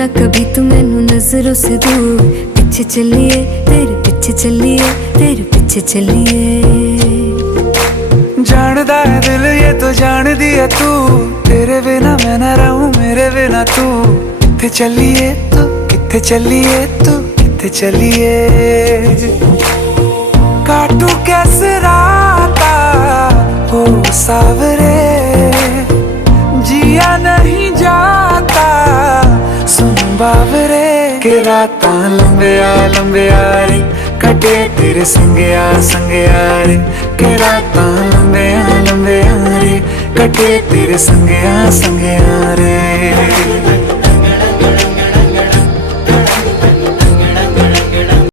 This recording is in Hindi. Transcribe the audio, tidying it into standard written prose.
ना कभी तू मैनू नजरों से दूर, पीछे चलिए तेरे पीछे चलिए तेरे पीछे चलिए। जानदा है दिल ये तो जान दिया तू, तेरे बिना मैं ना रहूं मेरे बिना तू। किथे चलिए तू किथे चलिए तू किथे चलिए। काटू कैसे राता हो सावरे, जिया नहीं जाता सुन बावरे। के रातां लंबिया लंबिया रे कटे तेरे संगया संगया रे। के रातां लंबिया लंबिया रे कटे तेरे संगया संगया रे।